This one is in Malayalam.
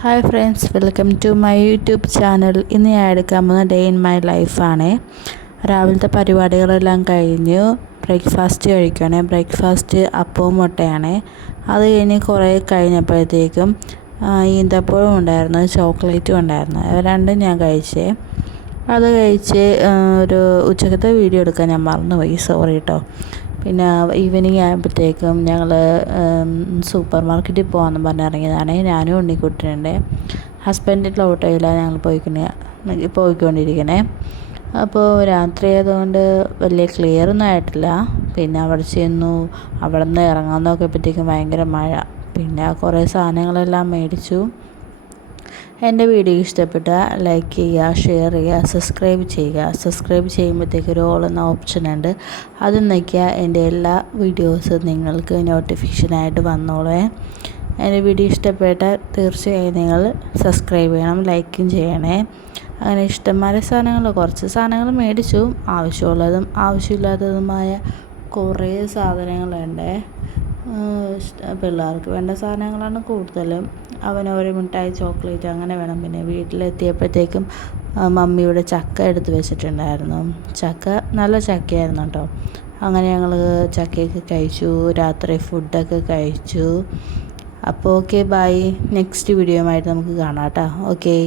Hi friends, welcome to my YouTube channel. ഇന്ന് ഞാൻ എടുക്കാൻ പോകുന്ന ഡേ ഇൻ മൈ ലൈഫാണ്. രാവിലത്തെ പരിപാടികളെല്ലാം കഴിഞ്ഞു ബ്രേക്ക്ഫാസ്റ്റ് കഴിക്കുകയാണ്. ബ്രേക്ക്ഫാസ്റ്റ് അപ്പവും മുട്ടയാണ്. അത് കഴിഞ്ഞ് കുറേ കഴിഞ്ഞപ്പോഴത്തേക്കും ഈന്തപ്പഴവും ഉണ്ടായിരുന്നു, ചോക്ലേറ്റും ഉണ്ടായിരുന്നു. രണ്ടും ഞാൻ കഴിച്ചേ. അത് കഴിച്ച് ഒരു ഉച്ചക്കത്തെ വീഡിയോ എടുക്കാൻ ഞാൻ മറന്നുപോയി, സോറി കേട്ടോ. പിന്നെ ഈവനിങ് ആയപ്പോഴത്തേക്കും ഞങ്ങൾ സൂപ്പർ മാർക്കറ്റിൽ പോകാമെന്ന് പറഞ്ഞ് ഇറങ്ങിയതാണ്. ഞാനും ഉണ്ണിക്കുട്ടനുണ്ട്. ഹസ്ബൻഡിൻ്റെ ഓട്ടോയിലാണ് ഞങ്ങൾ പോയിക്കൊണ്ടിരിക്കണേ. അപ്പോൾ രാത്രി ആയതുകൊണ്ട് വലിയ ക്ലിയർ ഒന്നും ആയിട്ടില്ല. പിന്നെ അവിടെ ചെന്നു, അവിടെ നിന്ന് ഇറങ്ങാൻ നോക്കിയപ്പോഴത്തേക്കും ഭയങ്കര മഴ. പിന്നെ കുറേ സാധനങ്ങളെല്ലാം മേടിച്ചു. എൻ്റെ വീഡിയോ ഇഷ്ടപ്പെട്ടാൽ ലൈക്ക് ചെയ്യുക, ഷെയർ ചെയ്യുക, സബ്സ്ക്രൈബ് ചെയ്യുമ്പോഴത്തേക്ക് ഒരു ഓൾ എന്ന ഓപ്ഷൻ ഉണ്ട്. അത് നോക്കിയാൽ എൻ്റെ എല്ലാ വീഡിയോസും നിങ്ങൾക്ക് നോട്ടിഫിക്കേഷനായിട്ട് വന്നോളേ. എൻ്റെ വീഡിയോ ഇഷ്ടപ്പെട്ടാൽ തീർച്ചയായും നിങ്ങൾ സബ്സ്ക്രൈബ് ചെയ്യണം, ലൈക്കും ചെയ്യണേ. അങ്ങനെ ഇഷ്ടംമാരെ കുറച്ച് സാധനങ്ങൾ മേടിച്ചു. ആവശ്യമുള്ളതും ആവശ്യമില്ലാത്തതുമായ കുറേ സാധനങ്ങളുണ്ട്. പിള്ളേർക്ക് വേണ്ട സാധനങ്ങളാണ് കൂടുതലും. അവനൊരു മിഠായി, ചോക്ലേറ്റ് അങ്ങനെ വേണം. പിന്നെ വീട്ടിലെത്തിയപ്പോഴത്തേക്കും മമ്മിയുടെ ചക്ക എടുത്ത് വെച്ചിട്ടുണ്ടായിരുന്നു. ചക്ക നല്ല ചക്കയായിരുന്നു കേട്ടോ. അങ്ങനെ ഞങ്ങൾ ചക്കയൊക്കെ കഴിച്ചു, രാത്രി ഫുഡൊക്കെ കഴിച്ചു. അപ്പോൾ ഓക്കെ, ബൈ. നെക്സ്റ്റ് വീഡിയോയുമായിട്ട് നമുക്ക് കാണാം കേട്ടോ. ഓക്കെ.